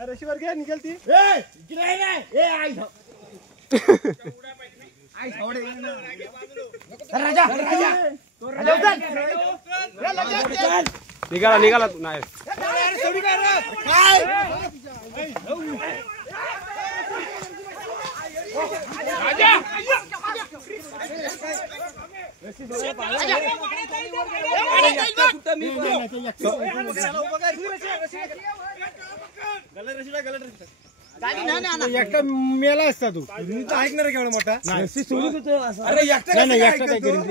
रशीवर घे निघालती निघाला निघाला तू नाही एकटा मेला असता तू ऐकणार केवढा मोठा अरे एकटा काय करीन